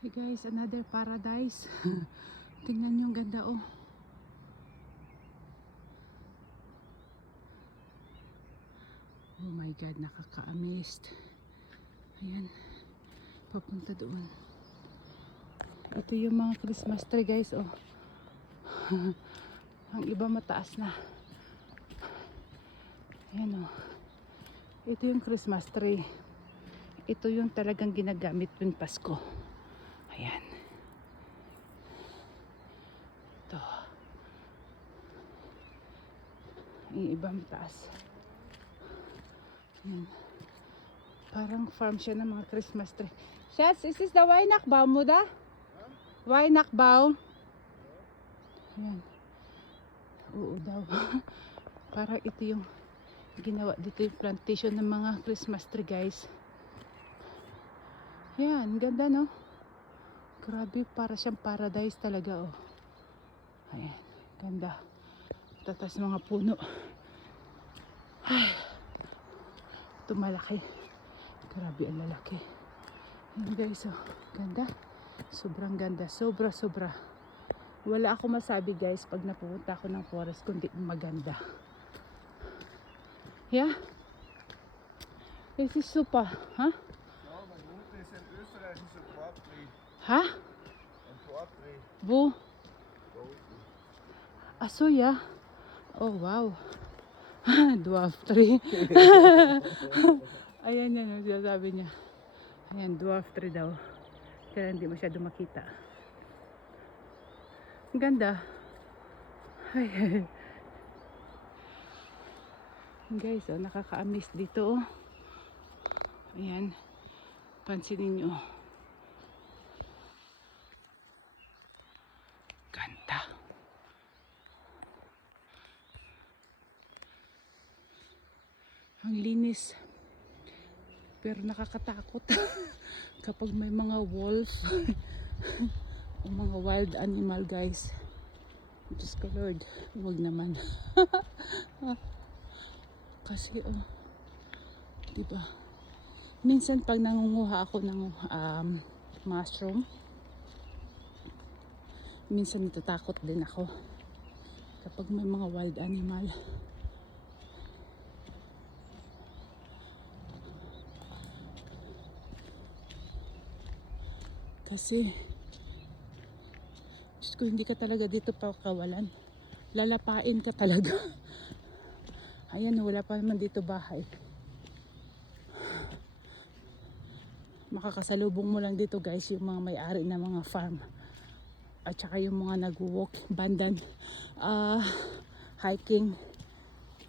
Hey guys, another paradise. Tingnan nyo, ang ganda oh. Oh my god, nakaka-amazed. Ayan, papunta doon. Ito yung mga Christmas tree guys oh. Ang iba mataas na. Ayan oh. Ito yung Christmas tree. Ito yung talagang ginagamit tuwing Pasko. Ayan. Ito. Yung iba mataas. Ayan. Parang farm siya ng mga Christmas tree. Schatz, is this the Weihnachtsbaum, Mutter? Weihnachtsbaum? Ayan. Oo daw. Parang ito yung ginawa dito yung plantation ng mga Christmas tree guys. Yan, ganda no? Grabe, para siyang paradise talaga oh. Ayan, ganda. Tatas mga puno. Ay, ito malaki. Grabe ang lalaki. Ayan guys oh, ganda. Sobrang ganda, sobra. Wala ako masabi guys pag napupunta ako ng forest kundi maganda. Ja? Es ist super. Ha? Ja, meine Mutter ist ein österreichischer Porträt. Ha? Ein Porträt. Wo? Da unten. Ach so, ja. Oh, wow. Dwarf tree. Ayan yan, ang sinasabi niya. Ayan, dwarf tree daw. Kaya hindi masyado makita. Ang ganda. Ay. Guys, oh, nakaka-amaze dito. Oh. Ayan. Pansinin nyo. Ganda. Ang linis. Pero nakakatakot. Kapag may mga wolf. O mga wild animal guys. Diyos ko Lord. Huwag naman. Kasi oh. Diba? Minsan pag nangunguha ako ng mushroom. Minsan natatakot din ako. Kapag may mga wild animal. Kasi Diyos ko, hindi ka talaga dito pakawalan. Lalapain ka talaga. Ayan, wala pa naman dito bahay. Makakasalubong mo lang dito guys yung mga may-ari na mga farm. At saka yung mga nag-walk, bandan, hiking.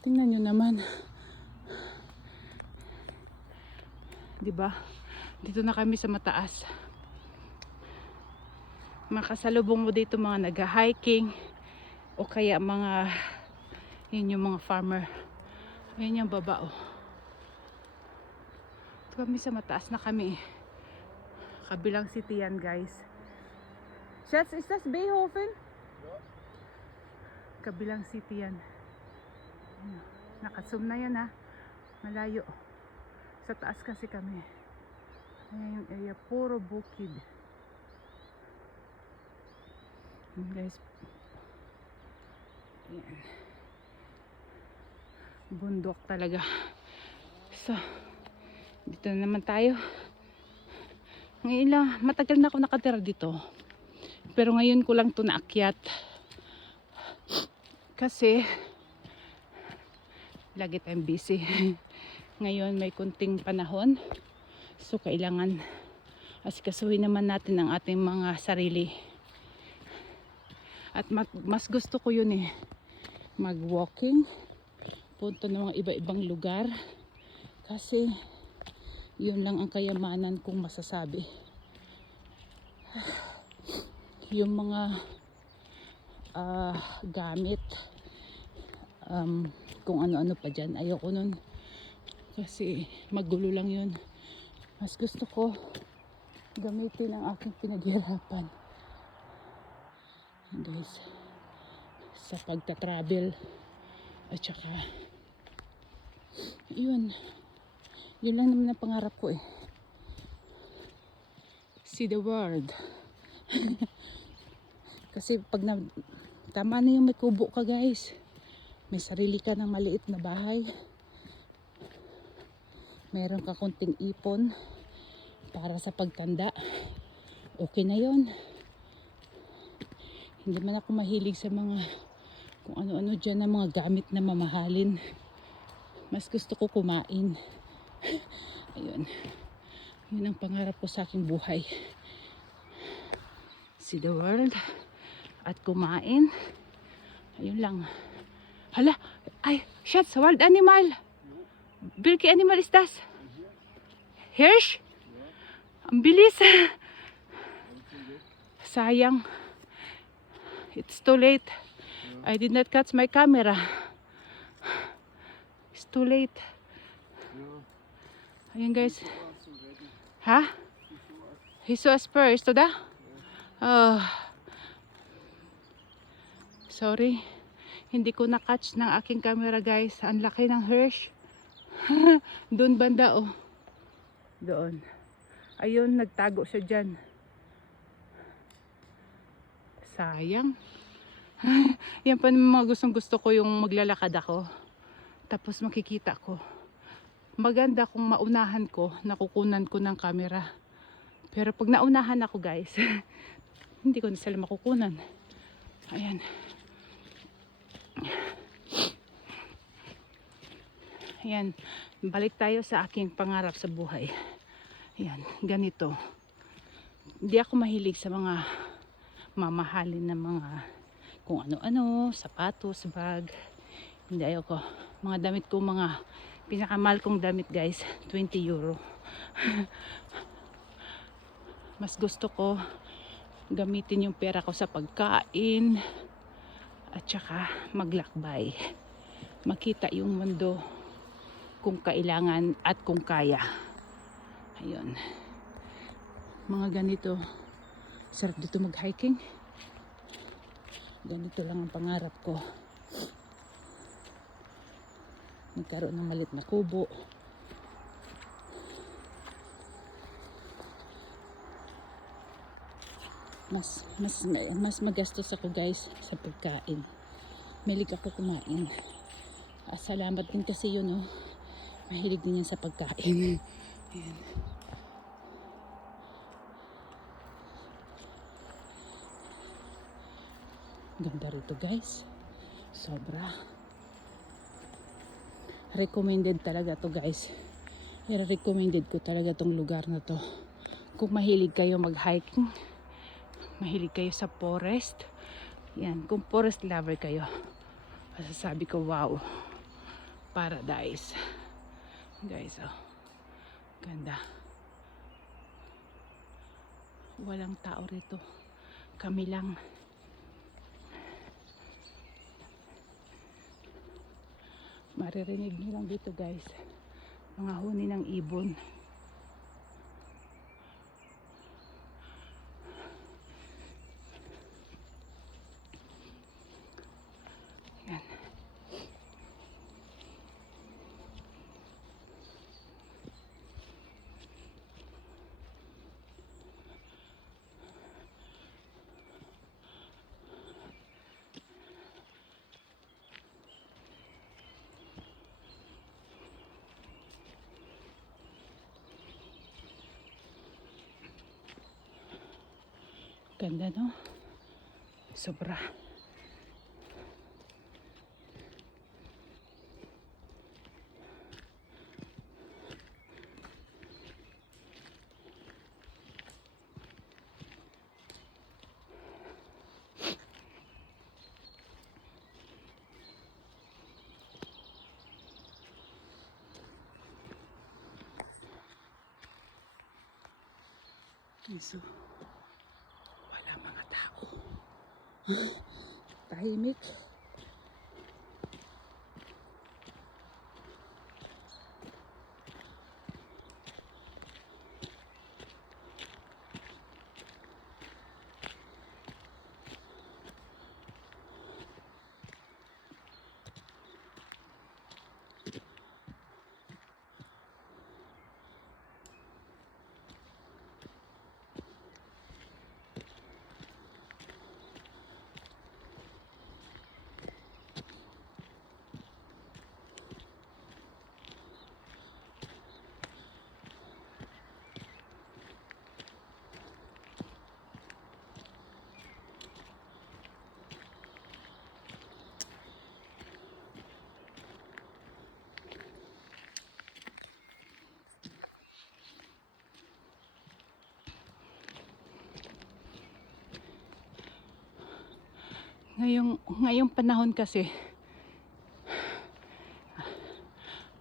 Tingnan nyo naman. Diba? Dito na kami sa mataas. Makasalubong mo dito mga nag-hiking o kaya mga yun yung mga farmer. Ayan yung baba oh. Ito kami sa mataas na kami. Kabilang city yan guys. Schatz, ist das Beethoven? Ja. Kabilang city yan. Nakazoom na yan ha. Malayo. Sa taas kasi kami. Ayan yung area. Puro bukid. Ayan guys. Ayan. Bundok talaga. So, dito na naman tayo. Ngayon lang, matagal na ako nakatira dito. Pero ngayon ko lang ito naakyat. Kasi, lagi tayong busy. Ngayon may kunting panahon. So, kailangan asikasuhin naman natin ang ating mga sarili. At mas gusto ko yun eh. Mag-walking. Punto ng mga iba-ibang lugar. Kasi, yun lang ang kayamanan kong masasabi. Yung mga gamit, kung ano-ano pa dyan, ayoko nun. Kasi magulo lang yun. Mas gusto ko gamitin ang aking pinaghirapan. Guys, sa pagta-travel at saka yun lang naman ang pangarap ko eh. See the world. Kasi pag tama na yung may kubo ka guys, may sarili ka ng maliit na bahay, meron ka konting ipon para sa pagtanda, okay na yon. Hindi man ako mahilig sa mga kung ano-ano dyan na mga gamit na mamahalin. Mas gusto ko kumain. Ayun, yun ang pangarap ko sa aking buhay. See the world at kumain. Ayun lang. Hala, ay, shots, wild animal. Welche animal ist das? Hirsch? Ang bilis. Sayang. It's too late. I did not catch my camera. It's too late. Ayun guys. Ha? He saw us first, da? Oh. Sorry. Hindi ko na-catch ng aking camera guys. Ang laki ng Hirsch. Doon banda oh. Doon. Ayun, nagtago siya dyan. Sayang. Yan pa naman mga gustong gusto ko, yung maglalakad ako. Tapos makikita ko. Maganda kung maunahan ko, nakukunan ko ng camera. Pero pag naunahan ako guys, hindi ko na sila makukunan. Ayan. Ayan. Balik tayo sa aking pangarap sa buhay. Ayan. Ganito. Hindi ako mahilig sa mga mamahalin na mga kung ano-ano, sapatos, bag. Hindi ayoko. Mga damit ko, mga pinakamahal kong damit guys, 20 euro. Mas gusto ko gamitin yung pera ko sa pagkain at saka maglakbay. Makita yung mundo kung kailangan at kung kaya. Ayun. Mga ganito. Sarap dito mag-hiking. Ganito lang ang pangarap ko. Nagkaroon ng maliit na kubo. Mas magastos ako guys sa pagkain. Mahilig ako kumain. Salamat din kasi yun oh. Mahilig din yan sa pagkain. Ayan. Ganda rito guys. Sobra. Recommended talaga to guys. Recommended ko talaga tong lugar na to. Kung mahilig kayo mag-hiking, mahilig kayo sa forest, yan, kung forest lover kayo, masasabi ko wow, paradise guys. Oh, ganda. Walang tao rito, kami lang. Maririnig nyo lang dito guys, mga huni ng ibon. Yan. Ganda no? Sobra. So, wala mga tao. Tahimik. Ngayong panahon kasi,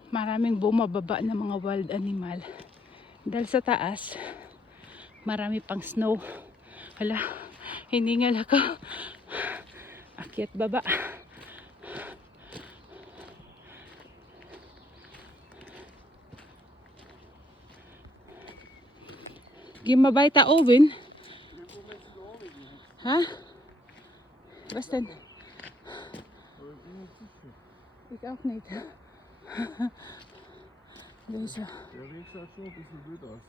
maraming bumababa na mga wild animal. Dahil sa taas, marami pang snow. Hala, hiningal ako. Akyat baba. Gimabay ta Owen. Ha? Basta. Maar ik ben niet ziek. Ik ook niet. Deze. Der Weg schaut schon ein bisschen blöd aus.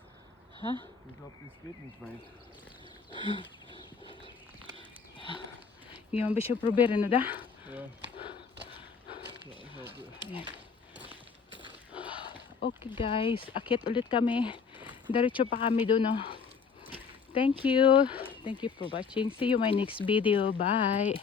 Ha? Ich glaube, das geht nicht weit. Yung ba siya proberen na da? Ja. Ja, ich glaube. Okay guys, akyat ulit kami. Diretso pa kami doon, no. Thank you. Thank you for watching. See you my next video. Bye.